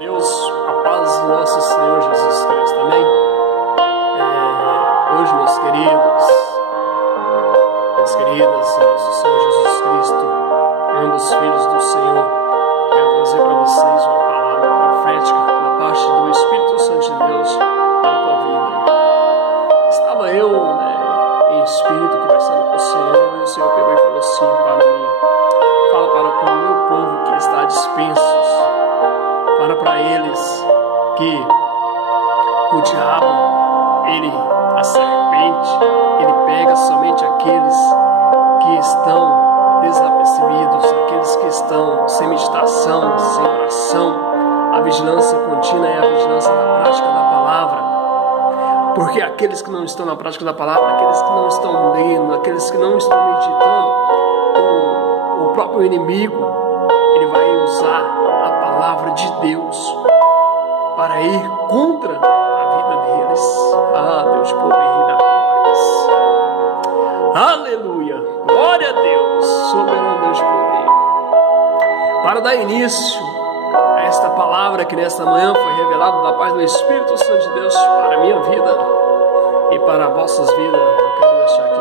Deus, a paz do nosso Senhor Jesus Cristo, amém? Hoje, meus queridas, nosso Senhor Jesus Cristo, ambos filhos do Senhor, quero trazer para vocês uma palavra profética da parte do Espírito Santo de Deus para a tua vida. Estava eu, em espírito, conversando com o Senhor, e o Senhor pegou e falou assim para mim: fala para o meu povo que está dispensos, para eles que o diabo, a serpente, ele pega somente aqueles que estão desapercebidos, aqueles que estão sem meditação, sem oração. A vigilância contínua é a vigilância da prática da palavra, porque aqueles que não estão na prática da palavra, aqueles que não estão lendo, aqueles que não estão meditando, o próprio inimigo, ele vai usar a palavra de Deus para ir contra a vida deles. Ah, Deus, poder da paz. Aleluia. Glória a Deus, soberano Deus, poder. Para dar início a esta palavra que nesta manhã foi revelada da paz do Espírito Santo de Deus para a minha vida e para vossas vidas, eu quero deixar aqui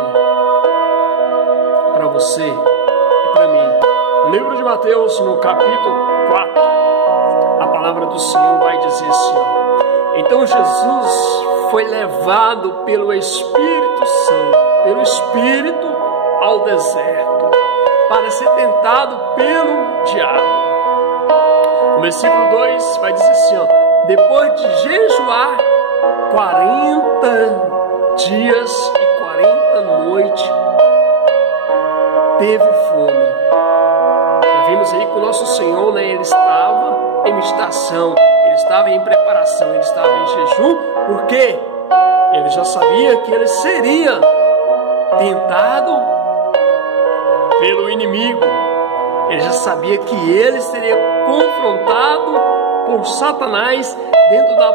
para você e para mim. No livro de Mateus, no capítulo 4, a palavra do Senhor vai dizer assim: então Jesus foi levado pelo Espírito Santo, pelo Espírito ao deserto, para ser tentado pelo diabo. No versículo 2 vai dizer assim: depois de jejuar 40 dias e 40 noites, teve fome. Já vimos aí que o nosso Senhor, ele estava em meditação, ele estava em preparação, ele estava em jejum, porque ele já sabia que ele seria tentado pelo inimigo. Ele já sabia que ele seria confrontado por Satanás dentro da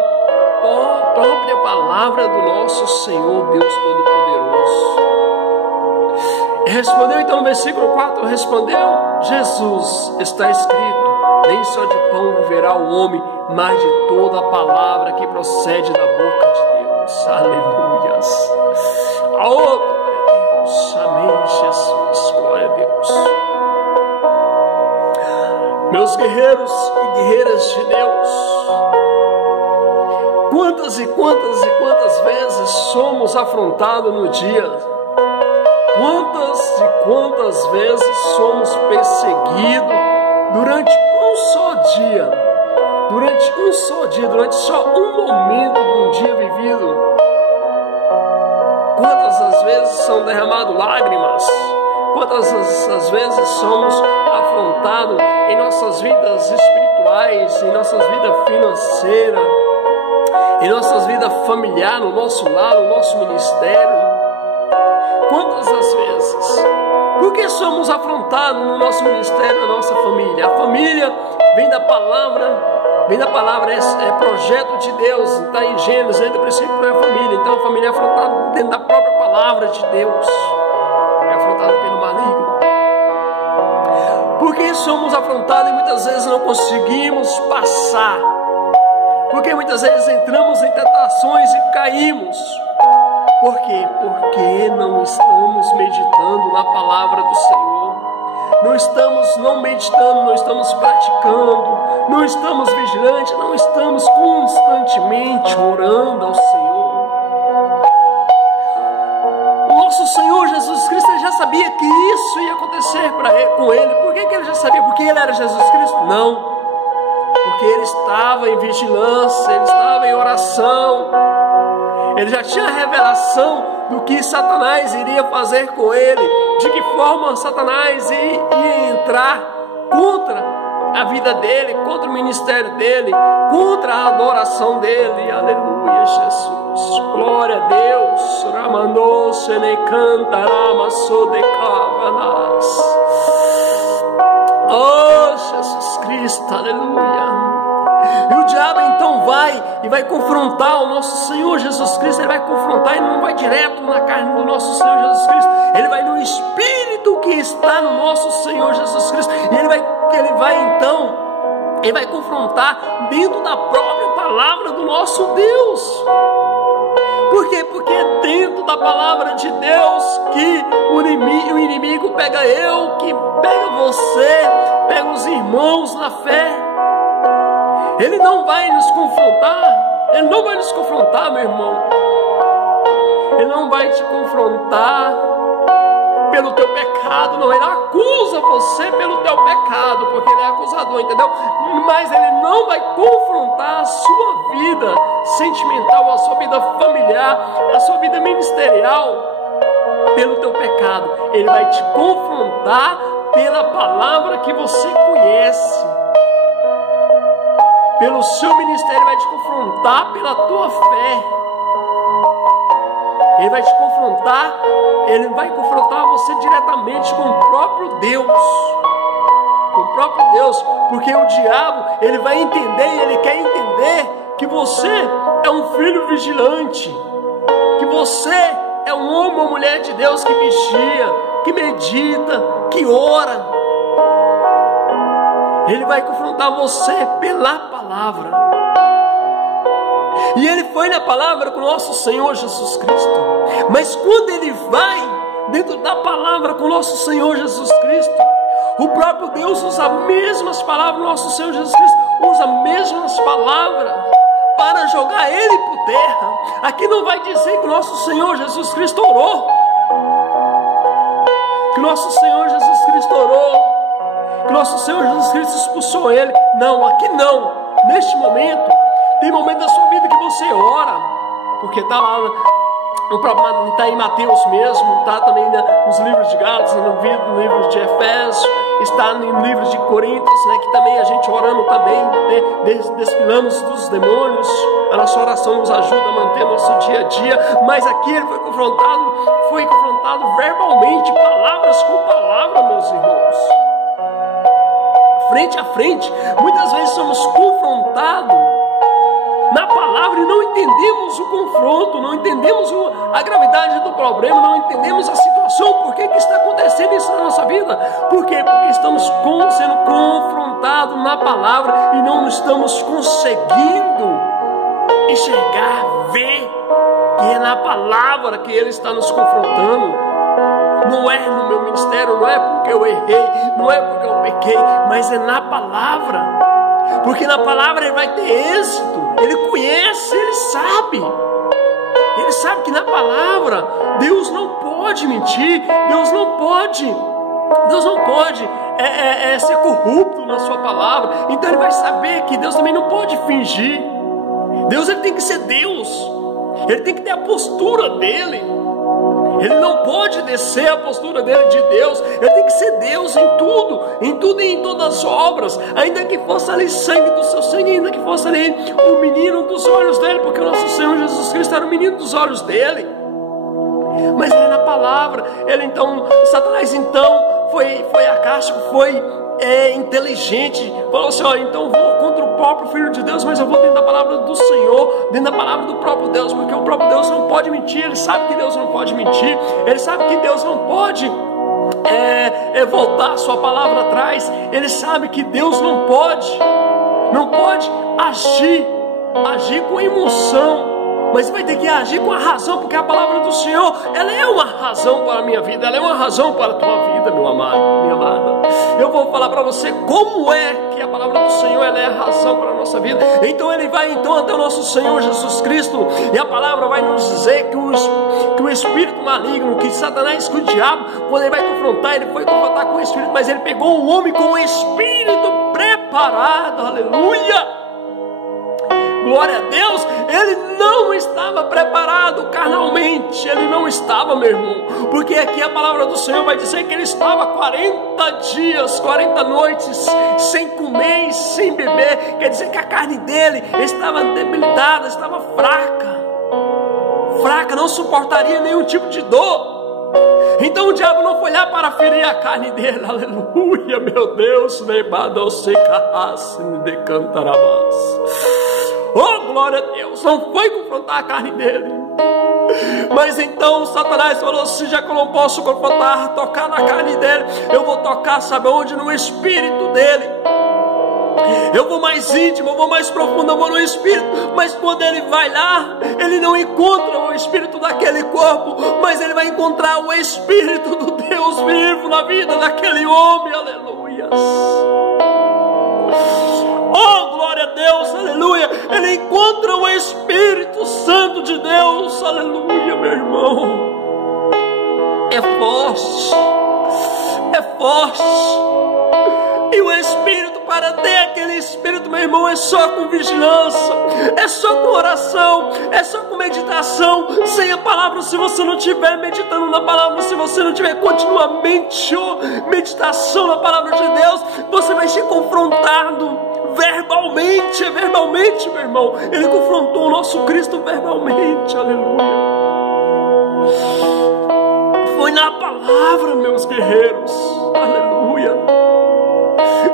própria palavra do nosso Senhor Deus Todo-Poderoso. Respondeu então no versículo 4, respondeu Jesus: está escrito, nem só de pão viverá o homem, mas de toda a palavra que procede da boca de Deus. Aleluias. Oh, glória a Deus. Amém, Jesus. Glória a Deus. Meus guerreiros e guerreiras de Deus, quantas e quantas vezes somos afrontados no dia? Quantas e quantas vezes somos perseguidos durante um só dia, durante só um momento de um dia vivido? Quantas as vezes são derramadas lágrimas? Quantas as vezes somos afrontados em nossas vidas espirituais, em nossas vidas financeiras, em nossas vidas familiares, no nosso lar, no nosso ministério? Quantas as vezes? Por que somos afrontados no nosso ministério, na nossa família? A família vem da palavra, é projeto de Deus, está em Gênesis, ainda princípio é a família. Então a família é afrontada dentro da própria palavra de Deus, é afrontada pelo maligno. Por que somos afrontados e muitas vezes não conseguimos passar? Porque muitas vezes entramos em tentações e caímos. Por quê? Porque não estamos meditando na palavra do Senhor. Não estamos meditando, não estamos praticando, não estamos vigilantes, não estamos constantemente orando ao Senhor. O nosso Senhor Jesus Cristo já sabia que isso ia acontecer com ele. Por que ele já sabia? Porque ele era Jesus Cristo? Não. Porque ele estava em vigilância, ele estava em oração. Ele já tinha a revelação do que Satanás iria fazer com ele, de que forma Satanás ia entrar contra a vida dele, contra o ministério dele, contra a adoração dele. Aleluia, Jesus. Glória a Deus. Ramandou-se ne cantarama sodecavanas. Oh, Jesus Cristo, aleluia. E o diabo então vai confrontar o nosso Senhor Jesus Cristo. Ele vai confrontar, ele não vai direto na carne do nosso Senhor Jesus Cristo, ele vai no Espírito que está no nosso Senhor Jesus Cristo. E ele vai então Ele vai confrontar dentro da própria palavra do nosso Deus. Por quê? Porque é dentro da palavra de Deus que o inimigo pega eu, que pega você, pega os irmãos na fé. Ele não vai nos confrontar. Ele não vai nos confrontar, meu irmão. Ele não vai te confrontar pelo teu pecado, não. Ele acusa você pelo teu pecado, porque ele é acusador, entendeu? Mas ele não vai confrontar a sua vida sentimental, a sua vida familiar, a sua vida ministerial pelo teu pecado. Ele vai te confrontar pela palavra que você conhece. Pelo seu ministério, ele vai te confrontar pela tua fé. Ele vai te confrontar, ele vai confrontar você diretamente com o próprio Deus. Com o próprio Deus, porque o diabo, ele vai entender, ele quer entender que você é um filho vigilante, que você é um homem ou mulher de Deus que vigia, que medita, que ora. Ele vai confrontar você pela palavra. E ele foi na palavra com o nosso Senhor Jesus Cristo. Mas quando ele vai dentro da palavra com o nosso Senhor Jesus Cristo, o próprio Deus usa as mesmas palavras, o nosso Senhor Jesus Cristo usa as mesmas palavras para jogar ele por terra. Aqui não vai dizer que o nosso Senhor Jesus Cristo orou, que o nosso Senhor Jesus Cristo orou, que o nosso Senhor Jesus Cristo expulsou ele. Não, aqui não. Neste momento, tem momento da sua vida que você ora, porque está lá, está em Mateus mesmo, está também nos livros de Gálatas, no livro de Efésios, está no livro de Coríntios, né, que também a gente orando também, despilamos dos demônios. A nossa oração nos ajuda a manter nosso dia a dia. Mas aqui ele foi confrontado verbalmente, palavras com palavra, meus irmãos, frente a frente. Muitas vezes somos confrontados na palavra e não entendemos o confronto, não entendemos a gravidade do problema, não entendemos a situação. Por que está acontecendo isso na nossa vida? Por quê? Porque estamos sendo confrontados na palavra e não estamos conseguindo enxergar, ver que é na palavra que ele está nos confrontando. Não é no meu ministério, não é porque eu errei, não é porque eu pequei, mas é na palavra. Porque na palavra ele vai ter êxito. Ele conhece, ele sabe. Ele sabe que na palavra Deus não pode mentir. Deus não pode ser corrupto na sua palavra. Então ele vai saber que Deus também não pode fingir. Deus, ele tem que ser Deus. Ele tem que ter a postura dele. Ele não pode descer a postura dele de Deus. Ele tem que ser Deus em tudo e em todas as obras. Ainda que fosse ali sangue do seu sangue, ainda que fosse ali o menino dos olhos dele, porque o nosso Senhor Jesus Cristo era o menino dos olhos dele. Mas ele é na palavra. Satanás então foi acástico, foi inteligente. Falou assim: ó, então vou contra o próprio Filho de Deus, mas eu vou dentro da palavra do Senhor, dentro da palavra do próprio Deus, porque o próprio Deus não pode mentir. Ele sabe que Deus não pode mentir. Ele sabe que Deus não pode voltar a sua palavra atrás. Ele sabe que Deus não pode agir com emoção, mas vai ter que agir com a razão, porque a palavra do Senhor, ela é uma razão para a minha vida, ela é uma razão para a tua vida, meu amado, minha amada. Eu vou falar para você como é que a palavra do Senhor, ela é a razão para a nossa vida. Então ele vai até o nosso Senhor Jesus Cristo, e a palavra vai nos dizer que o espírito maligno, que Satanás, que o diabo, quando ele vai confrontar, ele foi confrontar com o espírito, mas ele pegou um homem com o espírito preparado, aleluia! Glória a Deus. Ele não estava preparado carnalmente. Ele não estava, meu irmão. Porque aqui a palavra do Senhor vai dizer que ele estava 40 dias, 40 noites sem comer e sem beber. Quer dizer que a carne dele estava debilitada, estava fraca, não suportaria nenhum tipo de dor. Então o diabo não foi lá para ferir a carne dele. Aleluia, meu Deus. Oh, glória a Deus. Não foi confrontar a carne dele. Mas então Satanás falou assim: já que eu não posso confrontar, tocar na carne dele, eu vou tocar, sabe onde? No espírito dele. Eu vou mais íntimo, eu vou mais profundo, eu vou no Espírito. Mas quando ele vai lá, ele não encontra o Espírito daquele corpo, mas ele vai encontrar o Espírito do Deus vivo na vida daquele homem. Aleluia. Oh, glória a Deus, aleluia. Ele encontra o Espírito Santo de Deus, aleluia, meu irmão. É forte, é forte. E o Espírito, para ter aquele Espírito, meu irmão, é só com vigilância, é só com oração, é só com meditação. Sem a palavra, se você não estiver meditando na palavra, se você não tiver continuamente meditação na palavra de Deus, você vai ser confrontado verbalmente, meu irmão. Ele confrontou o nosso Cristo verbalmente, aleluia. Foi na palavra, meus guerreiros, aleluia.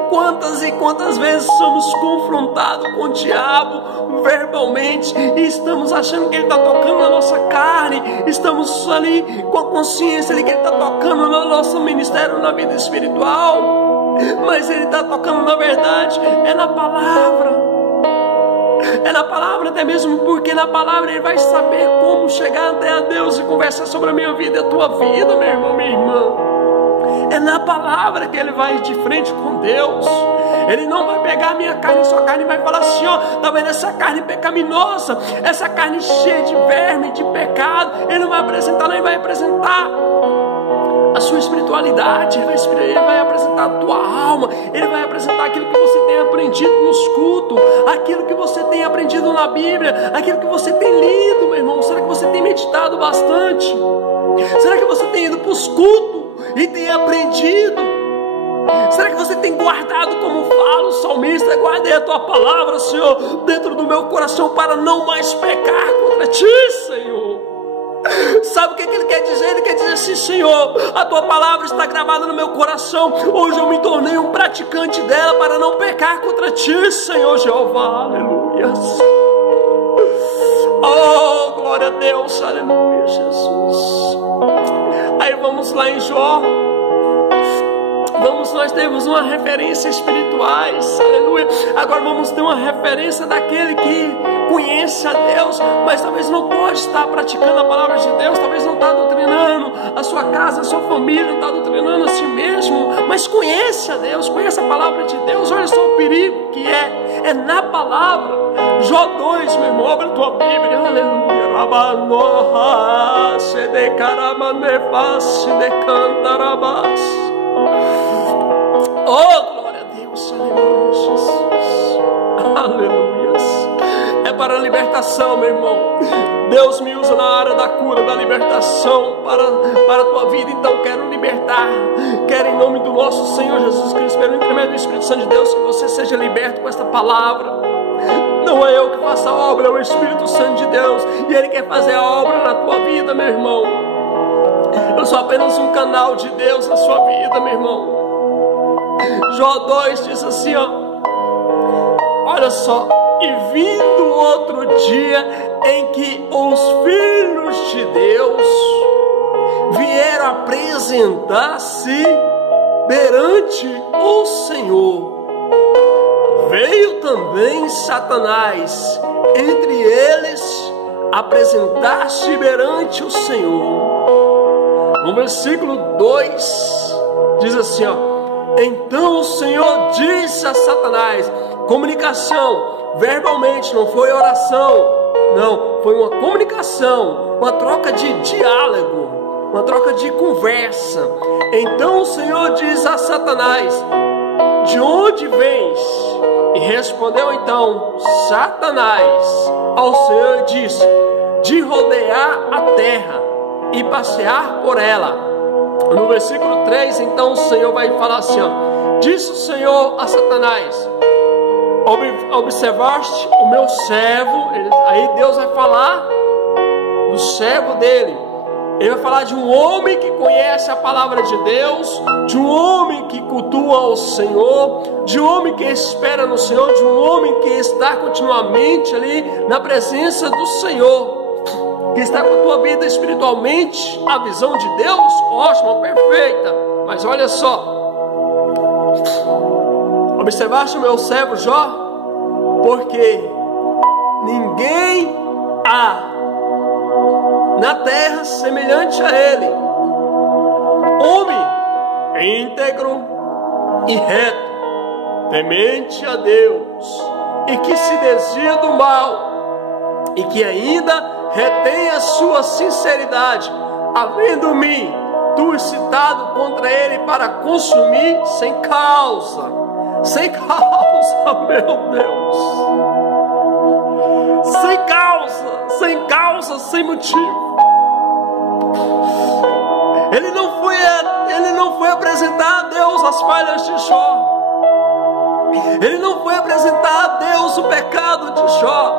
Quantas e quantas vezes somos confrontados com o diabo verbalmente e estamos achando que ele está tocando na nossa carne, estamos ali com a consciência de que ele está tocando no nosso ministério, na vida espiritual, mas ele está tocando na verdade, é na palavra. É na palavra, até mesmo porque na palavra ele vai saber como chegar até a Deus e conversar sobre a minha vida e a tua vida, meu irmão, minha irmã. É na palavra que ele vai de frente com Deus. Ele não vai pegar a minha carne e sua carne e vai falar assim, ó, tá vendo essa carne pecaminosa, essa carne cheia de verme, de pecado. Ele não vai apresentar, não, ele vai apresentar a sua espiritualidade, ele vai apresentar a tua alma, ele vai apresentar aquilo que você tem aprendido nos cultos, aquilo que você tem aprendido na Bíblia, aquilo que você tem lido, meu irmão. Será que você tem meditado bastante? Será que você tem ido para os cultos e tem aprendido? Será que você tem guardado, como fala o salmista, guardei a tua palavra, Senhor, dentro do meu coração para não mais pecar contra ti, Senhor? Sabe o que ele quer dizer? Ele quer dizer assim, Senhor, a tua palavra está gravada no meu coração, hoje eu me tornei um praticante dela para não pecar contra ti, Senhor Jeová, aleluia. Oh, glória a Deus, aleluia, Jesus. Aí vamos lá em Jó. Nós temos uma referência espirituais, aleluia. Agora vamos ter uma referência daquele que conhece a Deus, mas talvez não pode estar praticando a palavra de Deus, talvez não está doutrinando a sua casa, a sua família, não está doutrinando a si mesmo, mas conhece a Deus, conhece a palavra de Deus. Olha só o perigo que é na palavra. Jó 2, meu irmão, abre a tua Bíblia, aleluia. Oh, glória a Deus, aleluia, Jesus, aleluia. É para a libertação, meu irmão. Deus me usa na área da cura, da libertação para a tua vida. Então quero libertar, quero em nome do nosso Senhor Jesus Cristo, pelo intermédio do Espírito Santo de Deus, que você seja liberto com esta palavra. Não é eu que faço a obra, é o Espírito Santo de Deus, e Ele quer fazer a obra na tua vida, meu irmão. Eu sou apenas um canal de Deus na sua vida, meu irmão. Jó 2 diz assim, ó, olha só: e vindo outro dia em que os filhos de Deus vieram apresentar-se perante o Senhor, veio também Satanás entre eles apresentar-se perante o Senhor. No versículo 2 diz assim, ó: então o Senhor disse a Satanás, comunicação, verbalmente, não foi oração, não, foi uma comunicação, uma troca de diálogo, uma troca de conversa. Então o Senhor diz a Satanás, de onde vens? E respondeu então Satanás ao Senhor e disse, de rodear a terra e passear por ela. No versículo 3, então o Senhor vai falar assim, ó: disse o Senhor a Satanás, observaste o meu servo? Aí Deus vai falar do servo dele. Ele vai falar de um homem que conhece a palavra de Deus, de um homem que cultua o Senhor, de um homem que espera no Senhor, de um homem que está continuamente ali na presença do Senhor, que está com a tua vida espiritualmente, a visão de Deus, ótima, perfeita. Mas olha só, Observaste o meu servo Jó? Porque ninguém há na terra semelhante a ele, homem íntegro e reto, temente a Deus, e que se desvia do mal, e que ainda retém a sua sinceridade, havendo-me tu citado contra ele para consumir sem causa, meu Deus, sem causa, sem motivo. Ele não foi apresentar a Deus as falhas de Jó. Ele não foi apresentar a Deus o pecado de Jó.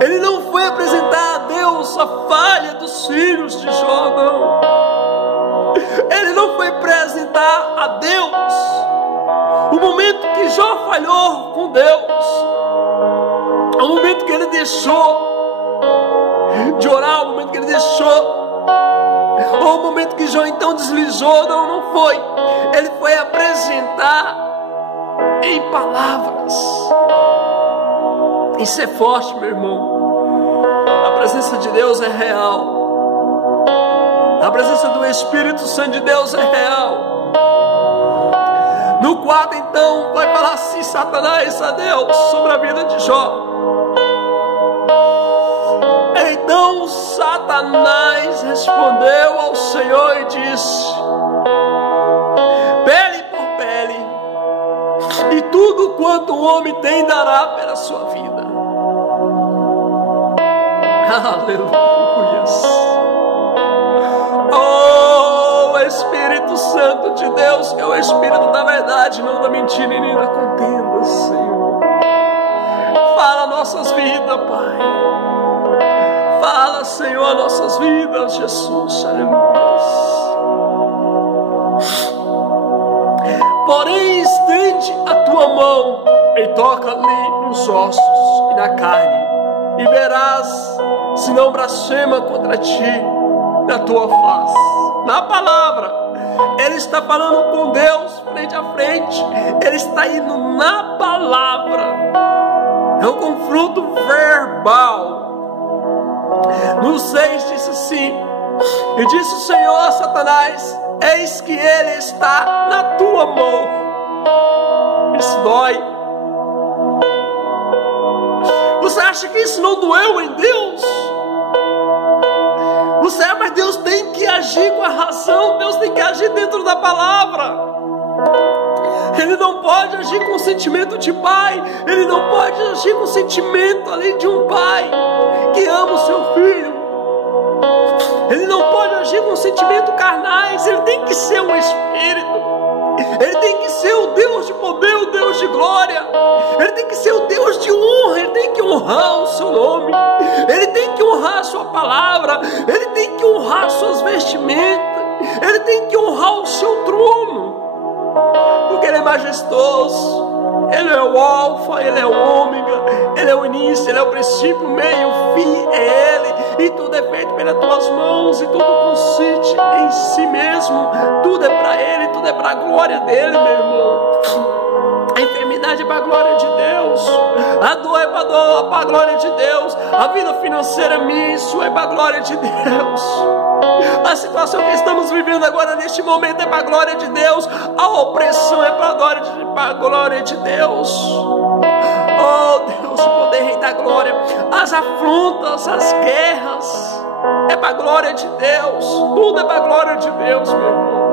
Ele não foi apresentar a Deus a falha dos filhos de Jó, não. Ele não foi apresentar a Deus o momento que Jó falhou com Deus, o momento que ele deixou de orar, o momento que ele deixou, ou o momento que Jó então deslizou. Não foi. Ele foi apresentar em palavras. Isso é forte, meu irmão. A presença de Deus é real. A presença do Espírito Santo de Deus é real. No 4, então, vai falar assim Satanás a Deus sobre a vida de Jó. Então Satanás respondeu ao Senhor e disse: pele por pele, e tudo quanto o homem tem dará pela sua vida. Aleluia. Oh, Espírito Santo de Deus, que é o Espírito da verdade, não da mentira e nem da contenda, Senhor. Fala nossas vidas, Pai. Fala, Senhor, nossas vidas, Jesus. Aleluia. Porém, estende a tua mão e toca-lhe nos ossos e na carne, e verás se não blasfema contra ti na tua face. Na palavra, ele está falando com Deus frente a frente. Ele está indo na palavra. É um confronto verbal. No 6 disse assim: e disse o Senhor a Satanás: eis que ele está na tua mão. Isso dói. Você acha que isso não doeu em Deus? Mas Deus tem que agir com a razão. Deus tem que agir dentro da palavra. Ele não pode agir com o sentimento de pai. Ele não pode agir com o sentimento ali de um pai que ama o seu filho. Ele não pode agir com sentimento carnais. Ele tem que ser um espírito. Ele tem que ser o Deus de poder, o Deus de glória. Ele tem que ser o Deus de honra. Ele tem que honrar o seu nome. Ele tem que honrar a sua palavra. Ele tem que honrar suas vestimentas. Ele tem que honrar o seu trono, porque ele é majestoso. Ele é o alfa, ele é o ômega, ele é o início, ele é o princípio, o meio, o fim, é ele. E tudo é feito pelas tuas mãos, e tudo consiste em si mesmo. Tudo é para ele, tudo é para a glória dele, meu irmão. A enfermidade é para a glória de Deus. A dor é para a glória de Deus. A vida financeira minha, isso é para a glória de Deus. A situação que estamos vivendo agora neste momento é para a glória de Deus. A opressão é para a glória de Deus. Oh Deus, o poder Rei da glória. As afrontas, as guerras, é para a glória de Deus. Tudo é para a glória de Deus, meu irmão.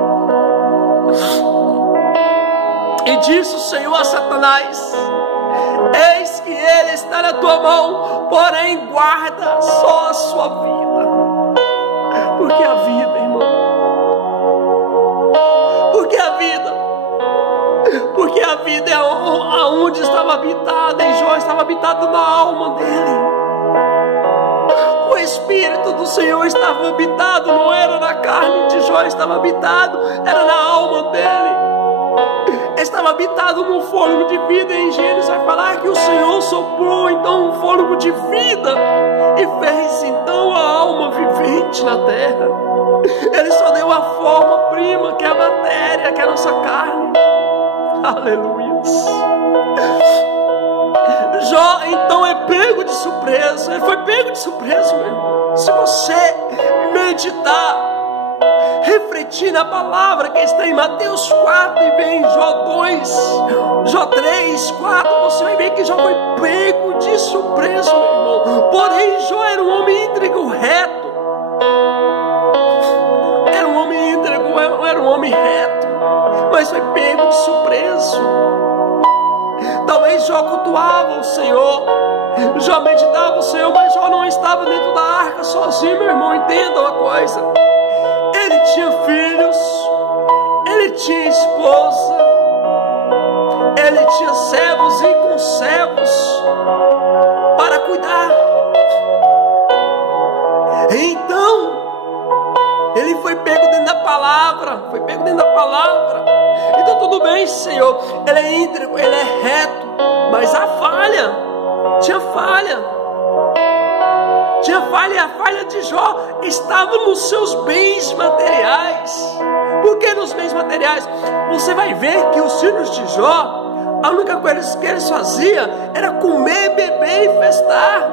E disse o Senhor a Satanás: eis que ele está na tua mão, porém guarda só a sua vida. Porque a vida, irmão, porque a vida é aonde estava habitada, em Jó estava habitado na alma dele. O Espírito do Senhor estava habitado, não era na carne de Jó, estava habitado, era na alma dele. Estava habitado no fôlego de vida. Em Gênesis vai falar que o Senhor soprou então um fôlego de vida e fez então a alma vivente na terra. Ele só deu a forma prima, que é a matéria, que é a nossa carne. Aleluia. Jó então é pego de surpresa. Ele foi pego de surpresa, meu irmão. Se você meditar, refletir na palavra que está em Mateus 4 e vem em Jó 2, Jó 3, 4, você vai ver que Jó foi pego de surpresa, meu irmão. Porém, Jó era um homem íntegro, reto. Era um homem íntegro, era um homem reto, mas foi pego de surpresa. Talvez Jó cultuava o Senhor, Jó meditava o Senhor, mas Jó não estava dentro da arca sozinho, meu irmão. Entenda uma coisa: ele tinha filhos, ele tinha esposa, ele tinha servos e conservos para cuidar. Então ele foi pego dentro da palavra, Então tudo bem, Senhor, ele é íntegro, ele é reto, mas há falha, tinha falha, e a falha de Jó estava nos seus bens materiais. Por que nos bens materiais? Você vai ver que os filhos de Jó, a única coisa que eles faziam era comer, beber e festar.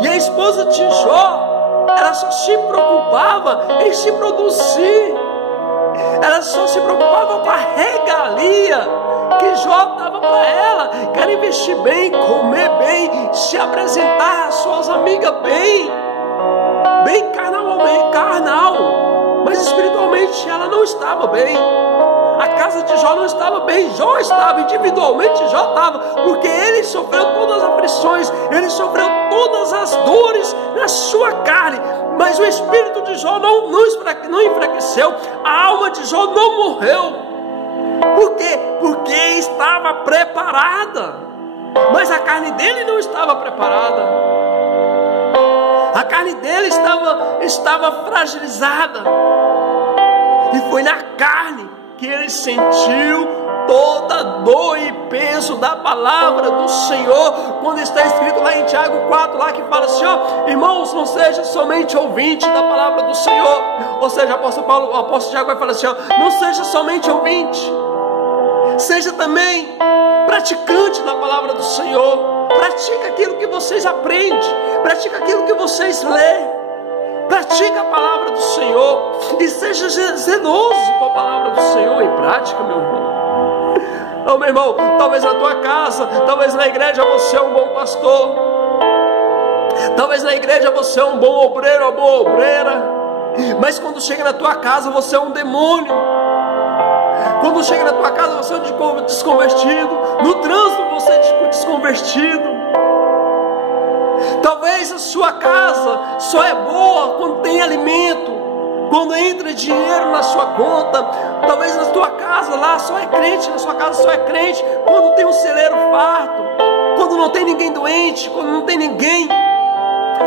E a esposa de Jó, ela só se preocupava em se produzir, ela só se preocupava com a regalia que Jó dava para ela. Quer investir bem, comer bem, se apresentar às suas amigas bem carnal, mas espiritualmente ela não estava bem. A casa de Jó não estava bem. Jó estava, individualmente Jó estava, porque ele sofreu todas as aflições, ele sofreu todas as dores na sua carne, mas o espírito de Jó não enfraqueceu, a alma de Jó não morreu. Por quê? Porque estava preparada, mas a carne dele não estava preparada. A carne dele estava fragilizada, e foi na carne que ele sentiu toda a dor e peso da palavra do Senhor, quando está escrito lá em Tiago 4, lá que fala assim: ó, irmãos, não seja somente ouvinte da palavra do Senhor. Ou seja, o apóstolo Tiago vai falar assim: ó, não seja somente ouvinte, seja também praticante da palavra do Senhor. Pratica aquilo que vocês aprendem, pratica aquilo que vocês lêem, pratica a palavra do Senhor e seja zeloso com a palavra do Senhor em prática, meu irmão. Não, meu irmão, talvez na tua casa, talvez na igreja você é um bom pastor, talvez na igreja você é um bom obreiro, uma boa obreira, mas quando chega na tua casa você é um demônio. Quando chega na tua casa você é um desconvertido, no trânsito você é desconvertido. Talvez a sua casa só é boa quando tem alimento, quando entra dinheiro na sua conta. Talvez na tua casa lá só é crente, na sua casa só é crente quando tem um celeiro farto, quando não tem ninguém doente, quando não tem ninguém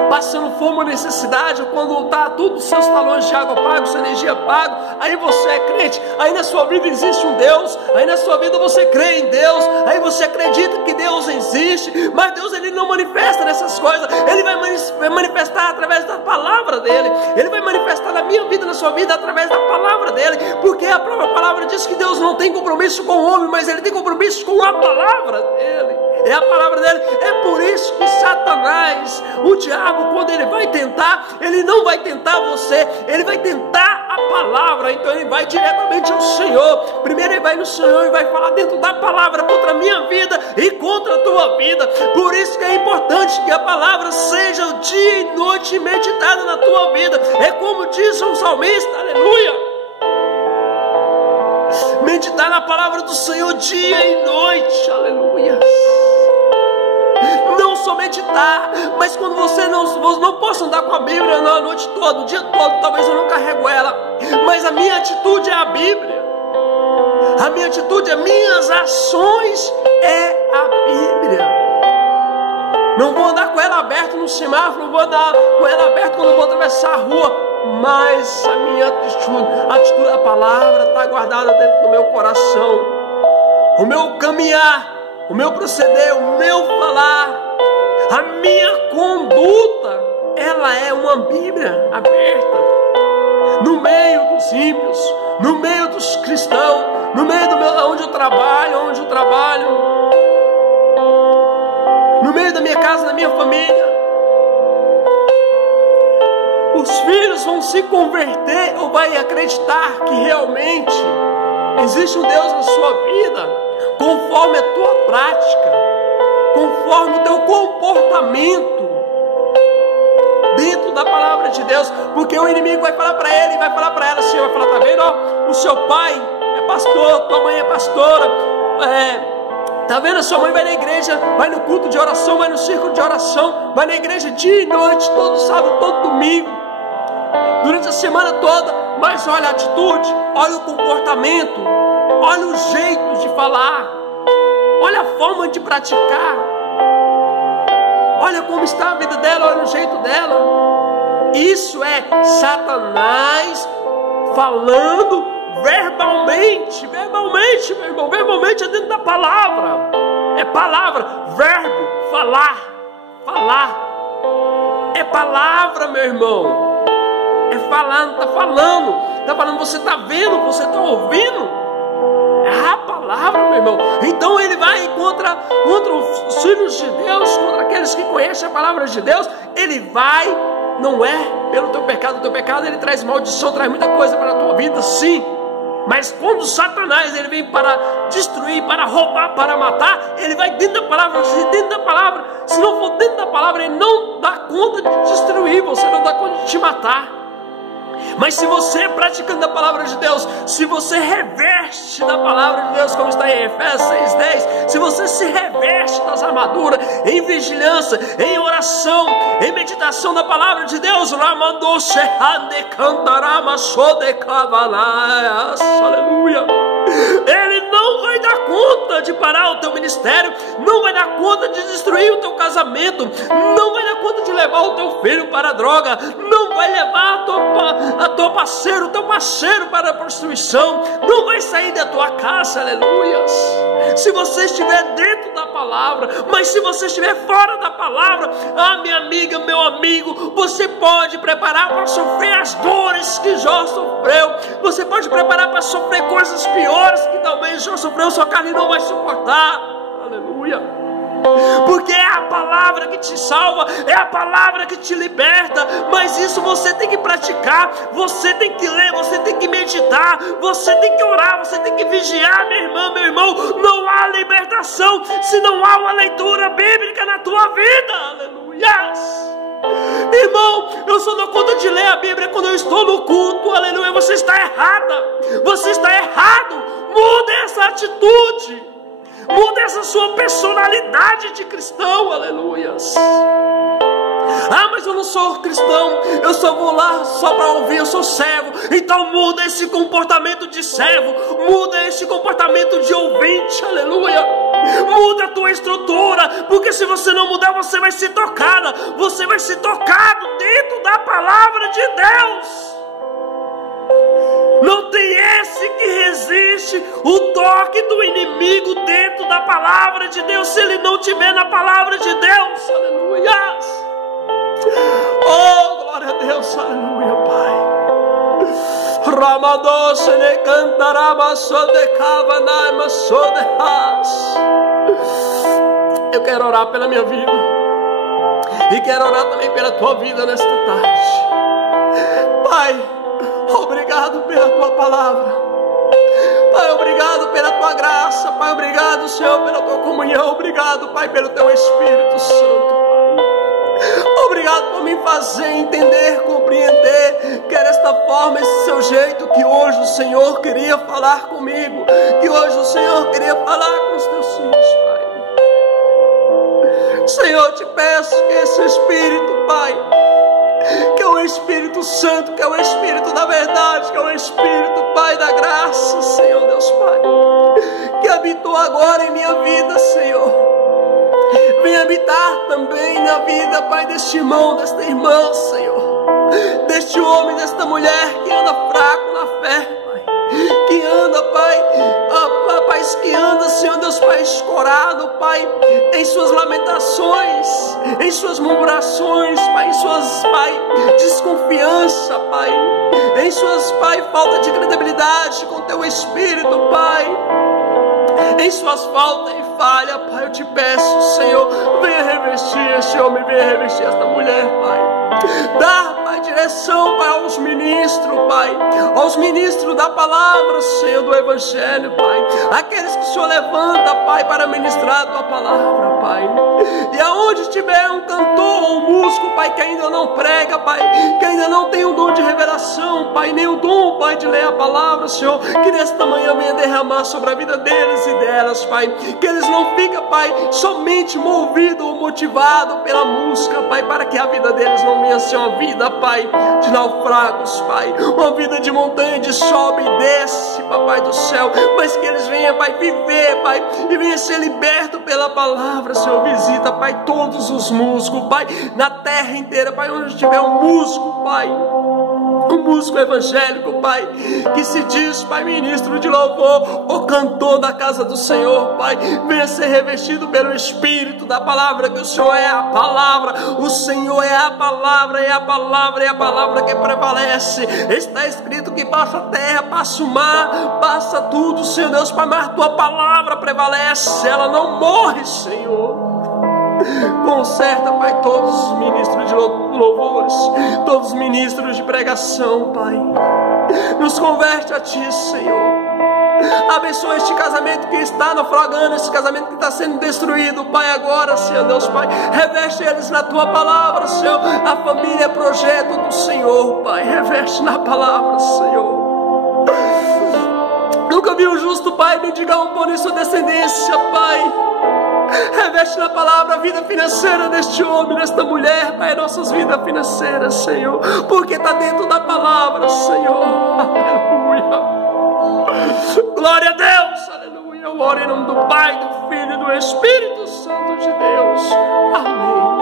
passando fome ou necessidade, quando está tudo os seus talões de água pagos, sua energia pago, aí você é crente. Aí na sua vida existe um Deus, aí na sua vida você crê em Deus, aí você acredita que Deus existe, mas Deus ele não manifesta nessas coisas, ele vai manifestar através da palavra dele, ele vai manifestar na minha vida, na sua vida, através da palavra dele, porque a própria palavra diz que Deus não tem compromisso com o homem, mas ele tem compromisso com a palavra dele. É a palavra dele. É por isso que Satanás, o diabo, quando ele vai tentar, ele não vai tentar você, ele vai tentar a palavra. Então ele vai diretamente ao Senhor. Primeiro ele vai no Senhor e vai falar dentro da palavra contra a minha vida e contra a tua vida. Por isso que é importante que a palavra seja dia e noite meditada na tua vida. É como diz o salmista, aleluia, meditar na palavra do Senhor dia e noite, aleluia. Não só meditar, mas quando você não possa andar com a Bíblia a noite toda, o dia todo, talvez eu não carrego ela, mas a minha atitude é a Bíblia, a minha atitude, as minhas ações é a Bíblia. Não vou andar com ela aberta no semáforo, não vou andar com ela aberta quando eu vou atravessar a rua, mas a minha atitude, a palavra está guardada dentro do meu coração. O meu caminhar, o meu proceder, o meu falar, a minha conduta, ela é uma Bíblia aberta. no meio dos ímpios, no meio dos cristãos, no meio onde eu trabalho, no meio da minha casa, da minha família. Os filhos vão se converter ou vai acreditar que realmente existe um Deus na sua vida, conforme a tua prática, conforme o teu comportamento dentro da palavra de Deus. Porque o inimigo vai falar para ele, vai falar para ela assim, vai falar, tá vendo? Ó, o seu pai é pastor, tua mãe é pastora, tá vendo? A sua mãe vai na igreja, vai no culto de oração, vai no círculo de oração, vai na igreja dia e noite, todo sábado, todo domingo, durante a semana toda. Mas olha a atitude, olha o comportamento, olha o jeito de falar, olha a forma de praticar, olha como está a vida dela, olha o jeito dela. Isso é Satanás falando verbalmente, meu irmão. Verbalmente é dentro da palavra, é palavra, verbo, falar, é palavra, meu irmão. É falando, tá falando, você tá vendo, você tá ouvindo, é a palavra, meu irmão. Então ele vai contra os filhos de Deus, contra aqueles que conhecem a palavra de Deus. Ele vai, não é pelo teu pecado ele traz maldição, traz muita coisa para a tua vida, sim. Mas quando Satanás ele vem para destruir, para roubar, para matar, ele vai dentro da palavra. Se não for dentro da palavra, ele não dá conta de destruir, você não dá conta de te matar. Mas se você praticando a palavra de Deus, se você reveste da palavra de Deus, como está em Efésios 6:10, se você se reveste das armaduras, em vigilância, em oração, em meditação da palavra de Deus, aleluia, ele não vai dar conta de parar o teu ministério, não vai dar conta de destruir o teu casamento, não vai dar conta de levar o teu filho para a droga, não vai levar o teu parceiro para a prostituição, não vai sair da tua casa, aleluias. Se você estiver dentro da palavra, mas se você estiver fora da palavra, minha amiga, meu amigo, você pode preparar para sofrer as dores que Jó sofreu, você pode preparar para sofrer coisas piores que talvez Jó sofreu, sua carne não vai suportar, aleluia. Porque é a palavra que te salva, é a palavra que te liberta. Mas isso você tem que praticar, você tem que ler, você tem que meditar, você tem que orar, você tem que vigiar, minha irmã, meu irmão. Não há libertação se não há uma leitura bíblica na tua vida, aleluia. Irmão, eu só dou conta de ler a Bíblia quando eu estou no culto, aleluia. Você está errada, você está errado. Muda essa atitude, muda essa sua personalidade de cristão, aleluias. Mas eu não sou cristão, eu só vou lá só para ouvir, eu sou servo. Então muda esse comportamento de servo, muda esse comportamento de ouvinte, aleluia. Muda a tua estrutura, porque se você não mudar, você vai ser tocada, você vai ser tocado dentro da palavra de Deus. Não tem esse que resiste o toque do inimigo dentro da palavra de Deus, se ele não estiver na palavra de Deus, aleluia. Oh, glória a Deus, aleluia, Pai. Eu quero orar pela minha vida e quero orar também pela tua vida nesta tarde. Pai, obrigado pela tua palavra, Pai, obrigado pela tua graça, Pai, obrigado, Senhor, pela tua comunhão, obrigado, Pai, pelo teu Espírito Santo, Pai. Obrigado por me fazer entender, compreender que era esta forma, esse seu jeito que hoje o Senhor queria falar comigo, que hoje o Senhor queria falar com os teus filhos, Pai. Senhor, eu te peço que esse Espírito, Pai, que é o Espírito Santo, que é o Espírito da verdade, que é o Espírito, Pai, da graça, Senhor Deus Pai, que habitou agora em minha vida, Senhor, vem habitar também na vida, Pai, deste irmão, desta irmã, Senhor, deste homem, desta mulher que anda fraco na fé, Pai, que anda, Pai, Pai, aqueles que andam, Senhor Deus Pai, escorado, Pai, em suas lamentações, em suas murmurações, Pai, em suas, Pai, desconfiança, Pai, em suas, Pai, falta de credibilidade com Teu Espírito, Pai, em suas faltas e falha, Pai, eu te peço, Senhor, venha revestir este homem, venha revestir esta mulher, Pai. Dá, Pai, direção, Pai, aos ministros, Pai, aos ministros da palavra, Senhor, do Evangelho, Pai, aqueles que o Senhor levanta, Pai, para ministrar a Tua palavra, Pai, e aonde tiver um cantor ou um músico, Pai, que ainda não prega, Pai, que ainda não tem o dom de revelação, Pai, nem o dom, Pai, de ler a palavra, Senhor, que nesta manhã venha derramar sobre a vida deles e delas, Pai, que eles não fiquem, Pai, somente movidos ou motivados pela música, Pai, para que a vida deles não venha ser uma vida, Pai, de naufragos, Pai, uma vida de montanha, de sobe e desce, Papai do céu, mas que eles venham, Pai, viver, Pai, e venham ser libertos pela palavra, Senhor. Visita, Pai, todos os músicos, Pai, na terra inteira, Pai, onde tiver um músico, Pai, um músico evangélico, Pai, que se diz, Pai, ministro de louvor, ou cantor da casa do Senhor, Pai, venha ser revestido pelo Espírito da palavra, que o Senhor é a palavra, o Senhor é a palavra, é a palavra, é a palavra que prevalece. Está escrito que passa a terra, passa o mar, passa tudo, Senhor Deus, Pai, mas a Tua palavra prevalece, ela não morre, Senhor. Conserta, Pai, todos os ministros de louvores, todos os ministros de pregação, Pai, nos converte a Ti, Senhor. Abençoa este casamento que está naufragando, este casamento que está sendo destruído, Pai, agora, Senhor Deus, Pai, reveste eles na Tua palavra, Senhor. A família é projeto do Senhor, Pai, reveste na palavra, Senhor. Nunca vi o justo, Pai, mendigar um pão em sua descendência, Pai. Reveste na palavra a vida financeira deste homem, desta mulher, Pai, nossas vidas financeiras, Senhor, porque está dentro da palavra, Senhor. Aleluia. Glória a Deus, aleluia. Eu oro em nome do Pai, do Filho e do Espírito Santo de Deus. Amém.